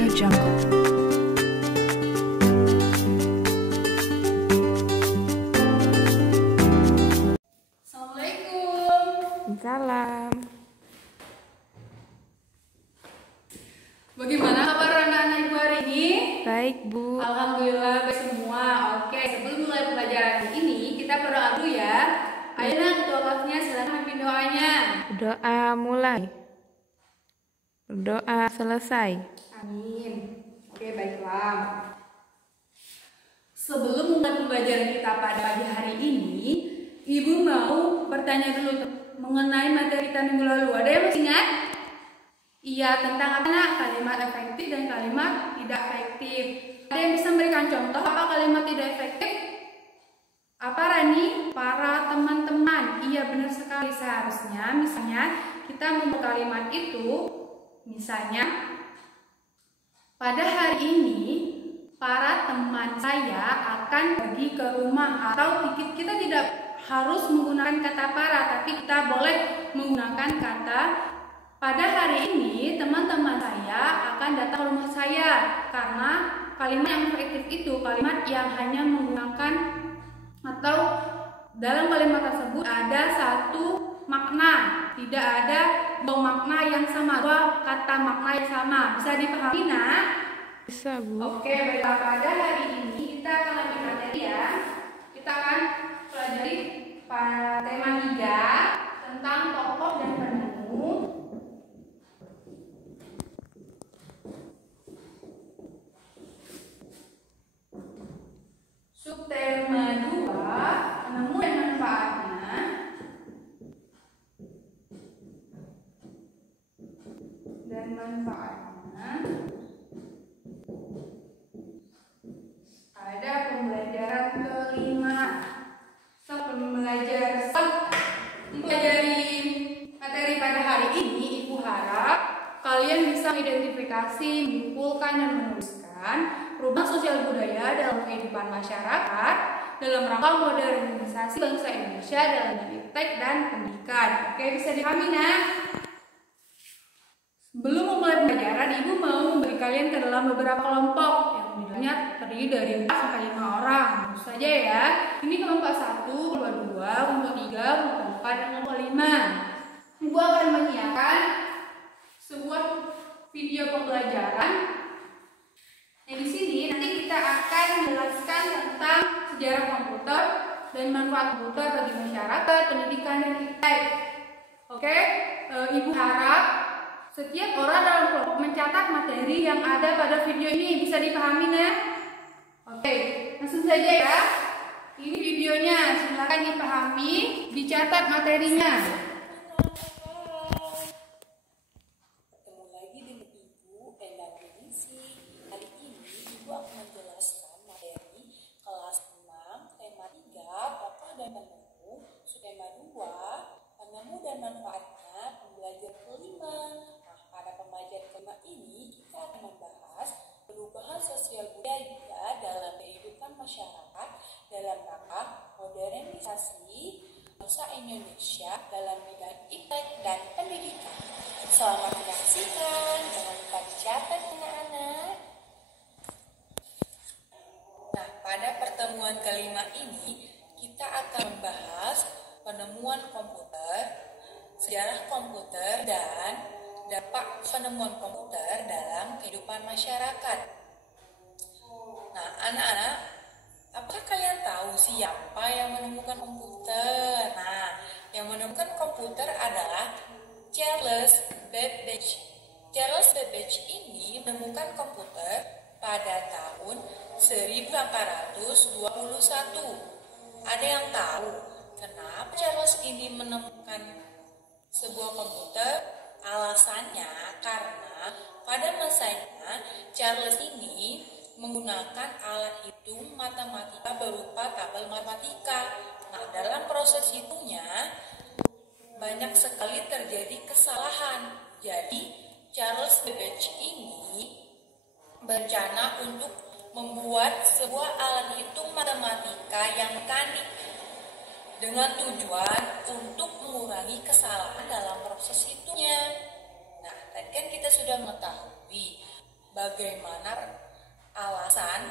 AudioJungle. Assalamualaikum. Salam. Bagaimana kabar anak-anak ibu hari ini? Baik, Bu. Alhamdulillah baik semua. Oke, sebelum mulai pelajaran ini kita berdoa dulu ya. Ayo nak, ketua kelasnya silakan pimpin doanya. Doa mulai. Doa selesai. Amin. Oke, baiklah. Sebelum mulai pembelajaran kita pada pagi hari ini, Ibu mau bertanya dulu mengenai materi kita minggu lalu. Ada yang masih ingat? Iya, tentang apa nak? Kalimat efektif dan kalimat tidak efektif. Ada yang bisa memberikan contoh apa kalimat tidak efektif? Apa Rani? Para teman-teman. Iya, benar sekali. Seharusnya misalnya kita membuat kalimat itu, misalnya pada hari ini para teman saya akan pergi ke rumah, atau kita tidak harus menggunakan kata para, tapi kita boleh menggunakan kata pada hari ini teman-teman saya akan datang ke rumah saya. Karena kalimat yang efektif itu kalimat yang hanya menggunakan atau dalam kalimat tersebut ada satu makna, tidak ada dua makna yang sama, dua kata makna yang sama. Bisa dipahami nak? Bisa, Bu. Oke, baiklah. Pada hari ini kita akan lanjut materi ya. Kita akan pelajari tema 3 tentang tokoh dan penemu. Subtema 2, penemu dan manfaatnya. Dan manfaatnya. Ada pembelajaran kelima. Mempelajari materi pada hari ini, Ibu harap kalian bisa mengidentifikasi, menyimpulkan dan menuliskan perubahan sosial budaya dalam kehidupan masyarakat dalam rangka modernisasi bangsa Indonesia dalam iptek dan pendidikan. Oke, bisa dipahami nah? Sebelum memulai pembelajaran, Ibu mau memberi kalian ke dalam beberapa kelompok yang jumlahnya terdiri dari 4 sampai 5 orang. Tentu saja ya. Ini kelompok 1, kelompok 2, kelompok 3, kelompok 4, dan kelompok 5. Ibu akan menyiapkan sebuah video pembelajaran. Nah, di sini nanti kita akan menjelaskan tentang sejarah komputer dan manfaat komputer bagi masyarakat, pendidikan, dan iptek. Oke, Ibu harap setiap orang dalam kelompok mencatat materi yang ada pada video ini. Bisa dipahami nah? Oke, langsung saja ya. Ini videonya, silakan dipahami, dicatat materinya. Ketemu lagi dengan Ibu Enda Benisi. Hari ini Ibu akan menjelaskan materi kelas 6, tema 3, tokoh dan penemu, subtema 2, penemu dan manfaatnya, pembelajaran kelima. Pada pembelajaran kelima ini kita akan membahas perubahan sosial budaya dalam kehidupan masyarakat dalam rangka modernisasi bangsa Indonesia dalam bidang iptek dan pendidikan. Selamat menyaksikan, jangan lupa dicatat anak-anak. Nah, pada pertemuan kelima ini kita akan membahas penemuan komputer, sejarah komputer, dan dampak penemuan komputer dalam kehidupan masyarakat. Nah, anak-anak, apakah kalian tahu siapa yang menemukan komputer? Nah, yang menemukan komputer adalah Charles Babbage. Charles Babbage ini menemukan komputer pada tahun 1821. Ada yang tahu kenapa Charles ini menemukan sebuah komputer? Alasannya karena pada masanya Charles ini menggunakan alat hitung matematika berupa tabel matematika. Nah, dalam proses hitungnya banyak sekali terjadi kesalahan. Jadi Charles Babbage ini berencana untuk membuat sebuah alat hitung matematika yang mekanik dengan tujuan untuk mengurangi kesalahan dalam proses hitungnya. Nah, tadi kan kita sudah mengetahui Bagaimana alasan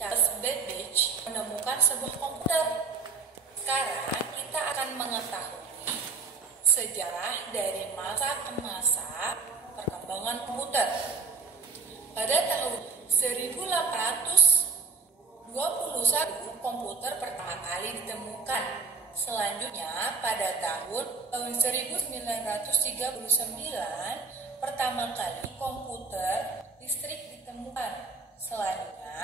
Charles Babbage menemukan sebuah komputer? Sekarang kita akan mengetahui sejarah dari masa ke masa perkembangan komputer. Pada tahun 1821 komputer pertama kali ditemukan. Selanjutnya pada tahun 1939 pertama kali komputer listrik ditemukan. Selanjutnya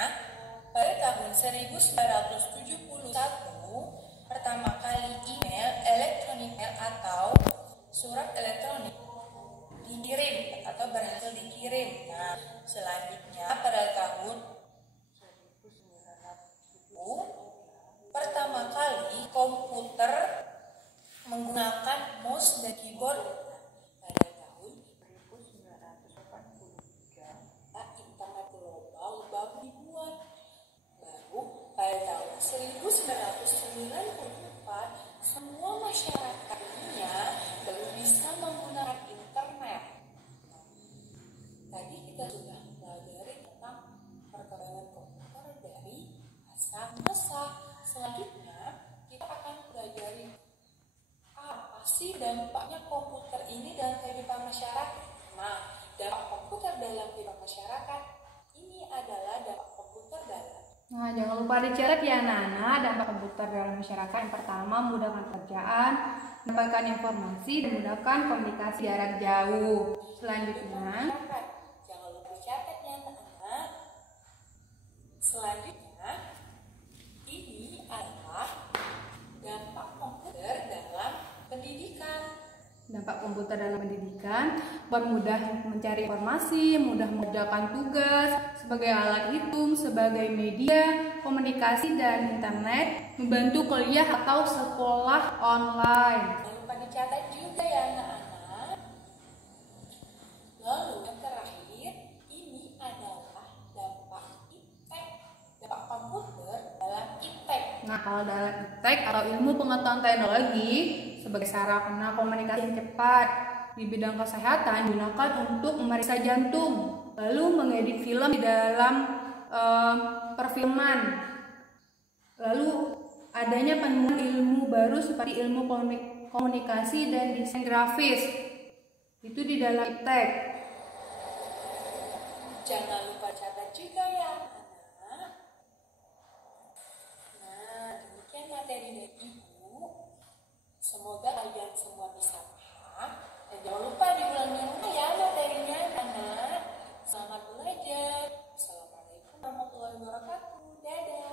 pada tahun 1971 pertama kali email elektronik atau surat elektronik dikirim atau berhasil dikirim. Nah, selanjutnya pada tahun 1900 pertama kali komputer menggunakan mouse dan keyboard. Pada tahun 1983 internet global baru dibuat. Baru pada tahun 1994 semua masyarakat dunia baru bisa menggunakan internet. Tadi kita sudah mempelajari tentang perkembangan komputer dari masa ke masa. Selanjutnya kita akan pelajari apa sih dampaknya komputer ini dalam kehidupan masyarakat. Nah, dampak komputer dalam kehidupan masyarakat ini adalah dampak komputer dalam. Nah, jangan lupa dicatat ya anak-anak, dampak komputer dalam masyarakat. Yang pertama, memudahkan pekerjaan, mendapatkan informasi, dan memudahkan komunikasi jarak jauh. Selanjutnya, jangan lupa dicatat ya anak-anak. Selanjutnya, ini adalah dampak komputer dalam pendidikan. dampak komputer dalam pendidikan, mudah mencari informasi, mudah mengerjakan tugas, sebagai alat hitung, sebagai media, komunikasi dan internet, membantu kuliah atau sekolah online. Jangan lupa dicatat juga ya anak-anak. Lalu yang terakhir, ini adalah dampak iptek, dampak komputer dalam iptek. Nah, kalau dalam iptek atau ilmu pengetahuan teknologi, sebagai sarana komunikasi yang cepat di bidang kesehatan digunakan untuk memeriksa jantung, lalu mengedit film di dalam perfilman, lalu adanya penemuan ilmu baru seperti ilmu komunikasi dan desain grafis, itu di dalam iptek. Jangan lupa catat juga ya anak-anak. Nah, demikian materi dari Ibu. Semoga kalian semua bisa paham. Dan jangan lupa diulang di rumah ya materinya anak. Selamat belajar. Assalamualaikum warahmatullahi wabarakatuh. Dadah.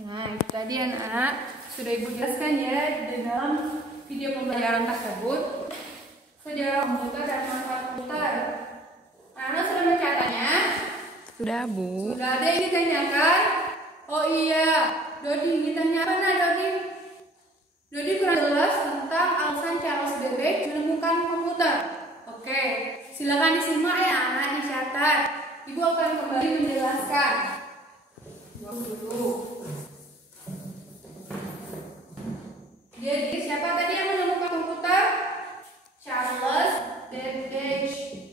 Nah, itu tadi anak sudah Ibu jelaskan ya di dalam video pembelajaran tersebut sejarah komputer dan manfaat komputer. Anak sudah mencatatnya? Sudah, Bu. Sudah ada yang ditanyakan? Oh iya, Dodi ditanya apa nak Dodi? Dodi kurang jelas tentang alasan Charles Babbage menemukan komputer. Oke, silakan disimak ya anak, dicatat. Ibu akan kembali menjelaskan. Dulu. Jadi siapa tadi yang menemukan komputer? Charles Babbage.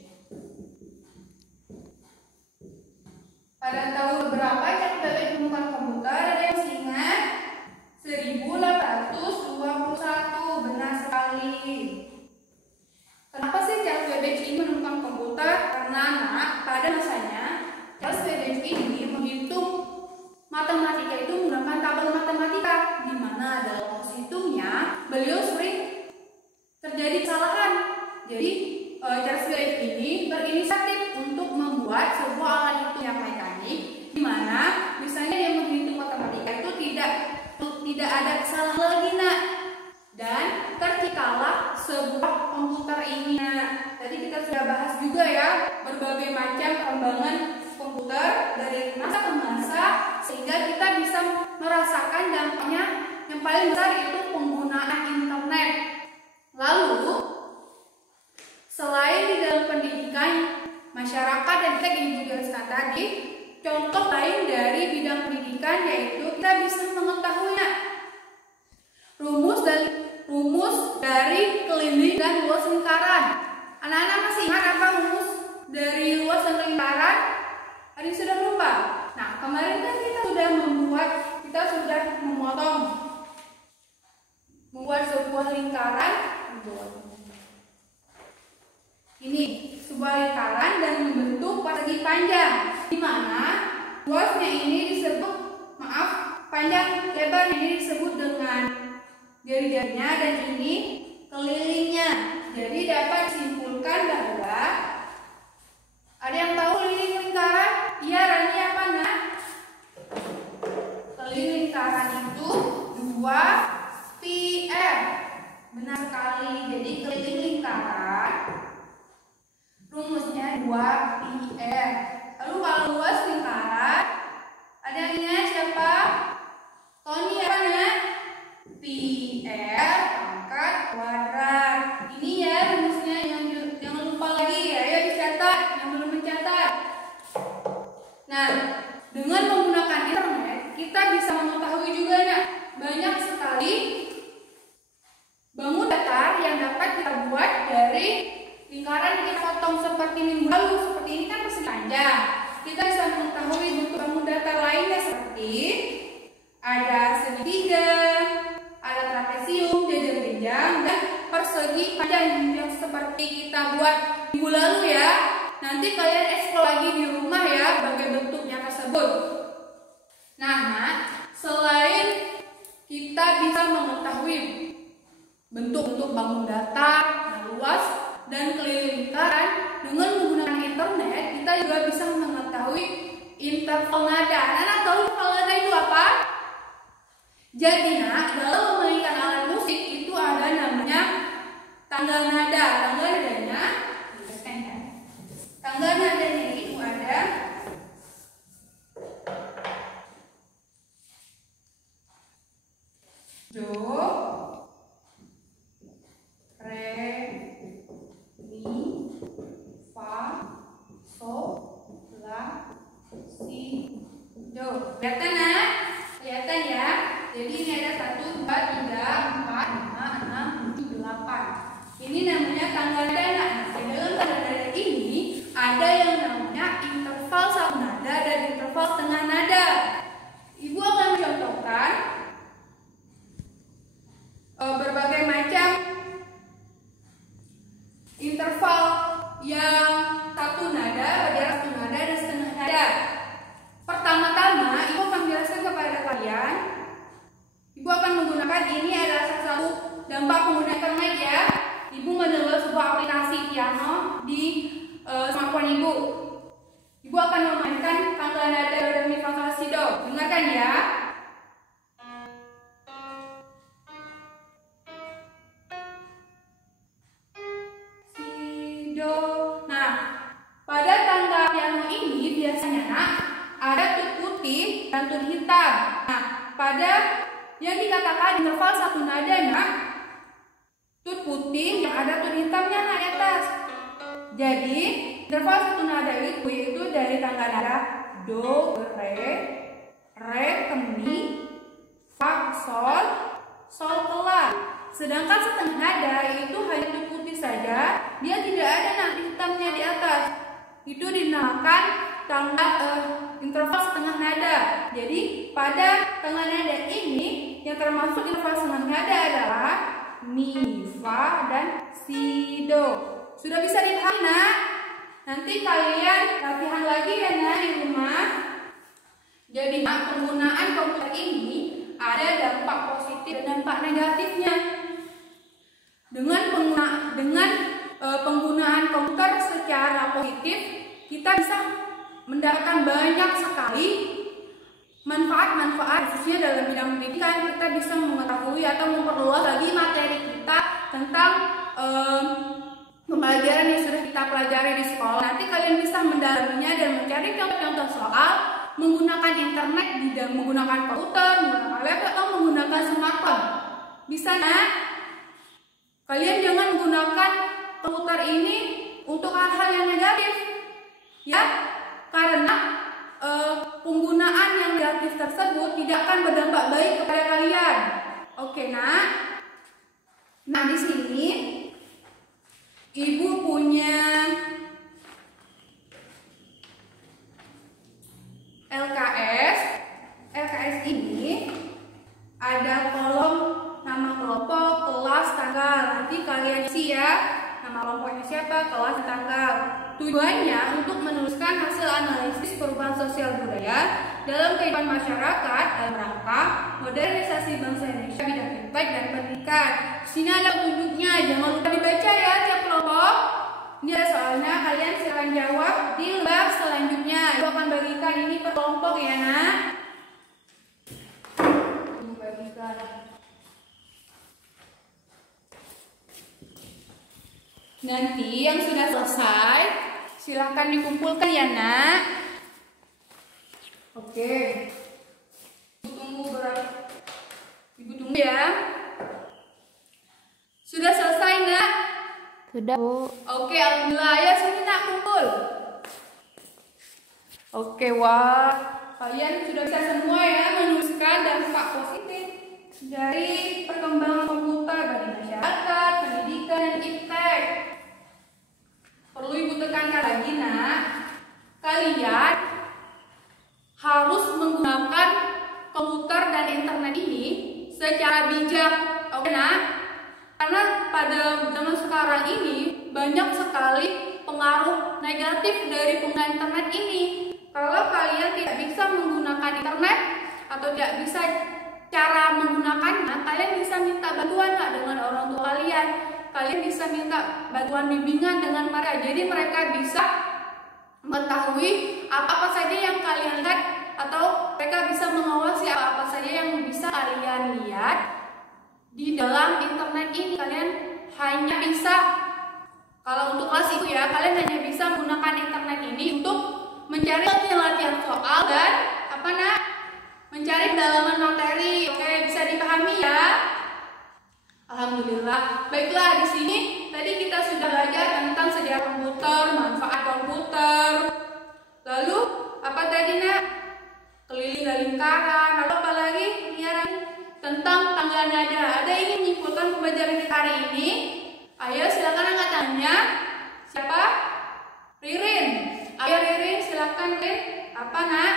Pada tahun berapa Charles Babbage menemukan komputer? Ada yang masih ingat? 1821. Benar sekali. Kenapa sih Charles Babbage ini menemukan komputer? Karena anak, pada masanya Charles Babbage ini menghitung matematika itu menggunakan tabel matematika, di mana dalam proses hitungnya beliau sering terjadi kesalahan. Jadi Charles Babbage ini berinisiatif untuk membuat sebuah alat hitung yang mekanik, di mana misalnya yang menghitung matematika itu tidak ada kesalahan lagi nak, dan terciptalah sebuah komputer ini nak. Tadi kita sudah bahas juga ya berbagai macam perkembangan komputer dari masa ke masa, sehingga kita bisa merasakan dampaknya yang paling besar itu penggunaan internet. Lalu selain di dalam pendidikan masyarakat dan kita yang dijelaskan tadi, contoh lain dari bidang pendidikan yaitu kita bisa mengetahuinya rumus dari keliling dan luas lingkaran. Anak-anak masih ingat apa rumus dari luas dan lingkaran? lupa. Nah, kemarin kan kita sudah membuat sebuah lingkaran. Ini sebuah lingkaran dan membentuk persegi panjang, di mana luasnya ini disebut, panjang lebar ini disebut dengan jari-jarinya, dan ini kelilingnya. Jadi dapat disimpulkan bahwa, ada yang tahu keliling lingkaran? Iya, Rani apa nak? Keliling lingkaran itu 2πr. Benar sekali. Jadi keliling lingkaran rumusnya 2πr. Lalu kalau luas lingkaran, ada yang ingat siapa? Tony apa nak? PR pangkat kuadrat. Ini ya rumusnya, jangan lupa lagi ya. Ayo dicatat yang belum mencatat. Nah, dengan menggunakan internet kita bisa mengetahui juga nak, banyak sekali bangun datar yang dapat kita buat dari lingkaran yang kita potong seperti minggu lalu. Seperti ini kan persegi panjang. Kita bisa mengetahui bentuk bangun datar lainnya seperti ada segitiga, ada trapesium, jajar-jenjang, dan persegi panjang yang seperti kita buat minggu lalu ya. Nanti kalian eksplor lagi di rumah ya bagai bentuknya tersebut. Nah, selain kita bisa mengetahui bentuk-bentuk bangun datar, luas, dan keliling lingkaran, dengan menggunakan internet kita juga bisa mengetahui interval nada. Anak tahu interval nada itu apa? Jadi dalam memainkan alat musik itu ada namanya tanggal nada. Tanggal nadanya itu ada do, re, mi, fa, sol, la, si, do. Kelihatan ya? Kelihatan ya? Jadi ini ada 1, 2, 3, 4, 5, 6, 7, 8. Ini namanya tanggal nada. Di dalam tanggal nada ini ada yang namanya interval satu nada dan interval setengah nada. Ibu akan mencontohkan berbagai macam interval yang satu nada, berjarak satu nada, dan setengah nada. Pertama-tama, ibu akan menjelaskan kepada kalian. Ibu akan menggunakan, ini adalah salah satu dampak penggunaan internet ya. Ibu mendownload sebuah aplikasi piano di smartphone ibu. Ibu akan memainkan tanggal nada do, re, mi, fa, sol, la, si, do. Dengarkan ya. Si, do. Nah, pada tanggal piano ini biasanya ada tut putih dan tut hitam. Nah, pada yang dikatakan interval satu nada tut putih yang ada tut hitamnya di atas. Jadi interval satu nada itu dari tanggal nada do, re ke mi, fa, sol, sol ke la. Sedangkan setengah nada itu hanya tut putih saja, dia tidak ada hitamnya di atas. Itu dinamakan interval setengah nada. Jadi pada tengah nada ini yang termasuk interval setengah nada adalah mi, fa, dan si, do. Sudah bisa dipahami nak? Nanti kalian latihan lagi ya nak di rumah. Jadi penggunaan komputer ini ada dampak positif dan dampak negatifnya. Dengan penggunaan komputer secara positif, kita bisa mendapatkan banyak sekali manfaat-manfaat, khususnya dalam bidang pendidikan. Kita bisa mengetahui atau memperluas lagi materi kita tentang pembelajaran yang sudah kita pelajari di sekolah. Nanti kalian bisa mendalaminya dan mencari contoh-contoh soal menggunakan internet, menggunakan komputer, menggunakan laptop, atau menggunakan smartphone. Bisa nak? Kalian jangan menggunakan komputer ini untuk hal-hal yang negatif, ya, karena penggunaan yang negatif tersebut tidak akan berdampak baik kepada kalian. Oke nak? Nah di sini ibu punya LKS. LKS ini ada kolom nama kelompok, kelas, tanggal. Nanti kalian isi ya, nama kelompoknya siapa, kelas, tanggal. Tujuannya untuk menuliskan hasil analisis perubahan sosial budaya dalam kehidupan masyarakat dalam rangka modernisasi bangsa Indonesia bidang fintech dan pendidikan. Sini ada petunjuknya, jangan lupa dibaca ya tiap kelompok. Ini ada soalnya, kalian silakan jawab di lembar selanjutnya. Ibu akan bagikan ini per kelompok ya nak. Ibu bagikan. Nanti yang sudah selesai silakan dikumpulkan ya nak. Oke. Ibu tunggu ya. Sudah selesai nak? Sudah, Bu. Oke, alhamdulillah ya, sini nak kumpul. Oke, wah, kalian sudah bisa semua ya menuliskan dampak positif dari perkembangan komputer bagi masyarakat, pendidikan, dan iptek. Perlu ibu tekankan lagi nak, kalian harus menggunakan komputer dan internet ini secara bijak, oke nak? Karena pada zaman sekarang ini banyak sekali pengaruh negatif dari penggunaan internet ini. Kalau kalian tidak bisa menggunakan internet atau tidak bisa cara menggunakannya, kalian bisa minta bantuan dengan orang tua kalian. Kalian bisa minta bantuan bimbingan dengan mereka. Jadi mereka bisa mengetahui apa-apa saja yang kalian lihat, atau mereka bisa mengawasi apa-apa saja yang bisa kalian lihat di dalam internet ini. Kalian hanya bisa, kalau untuk kelas itu ya, kalian hanya bisa menggunakan internet ini untuk mencari latihan soal dan apa nak? Mencari pendalaman materi. Oke, bisa dipahami ya? Alhamdulillah. Baiklah, di sini tadi kita sudah belajar tentang sejarah komputer, manfaat komputer. Lalu apa tadi nak? Keliling dan lingkaran. Lalu apa lagi? Tentang tangga nada. Ada yang ingin menyimpulkan pembelajaran kita hari ini? Ayo silakan angkat tangannya. Siapa? Ririn. Ayo Ririn, silakan Ririn. Apa nak?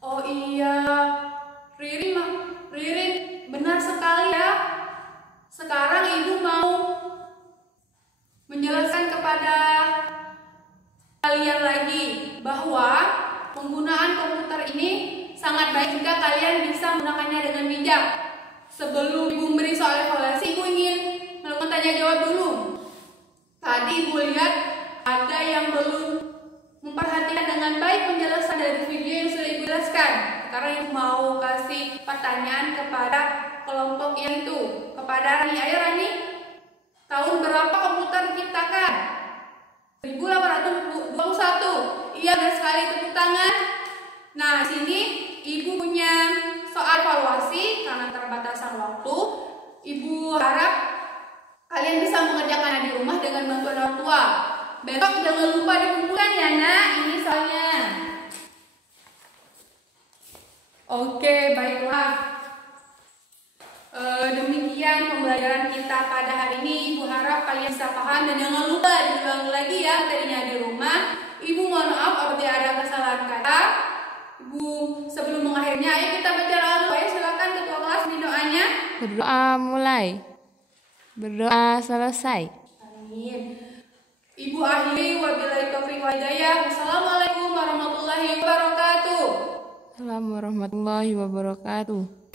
Oh iya, Ririn, benar sekali ya. Sekarang ibu mau menjelaskan kepada kalian lagi bahwa penggunaan komputer ini sangat baik jika kalian bisa menggunakannya dengan bijak. Sebelum ibu memberi soal evaluasi, ibu ingin melakukan tanya jawab dulu. Tadi ibu lihat ada yang belum memperhatikan dengan baik penjelasan dari video yang sudah ibu jelaskan. Sekarang ibu mau kasih pertanyaan kepada kelompok yang itu, kepada Rani. Ayo Rani, tahun berapa komputer diciptakan? 1821. Iya, benar sekali, tepuk tangan. Nah, sini ibu punya soal evaluasi karena keterbatasan waktu. Ibu harap kalian bisa mengerjakannya di rumah dengan bantuan orang tua. Besok jangan lupa dikumpulkan ya nak, ini soalnya. Oke, baiklah. Demikian pembelajaran kita pada hari ini. Ibu harap kalian bisa paham dan jangan lupa diulang lagi ya tadinya di rumah. Ibu mohon maaf apabila ada kesalahan kata. Ibu sebelum mengakhirnya, ayo kita baca doa. Ayo silakan ketua kelas di doanya. Berdoa mulai. Berdoa selesai. Amin. Ibu akhiri, wabillahi taufiq wal hidayah. Wassalamualaikum warahmatullahi wabarakatuh. Assalamualaikum warahmatullahi wabarakatuh.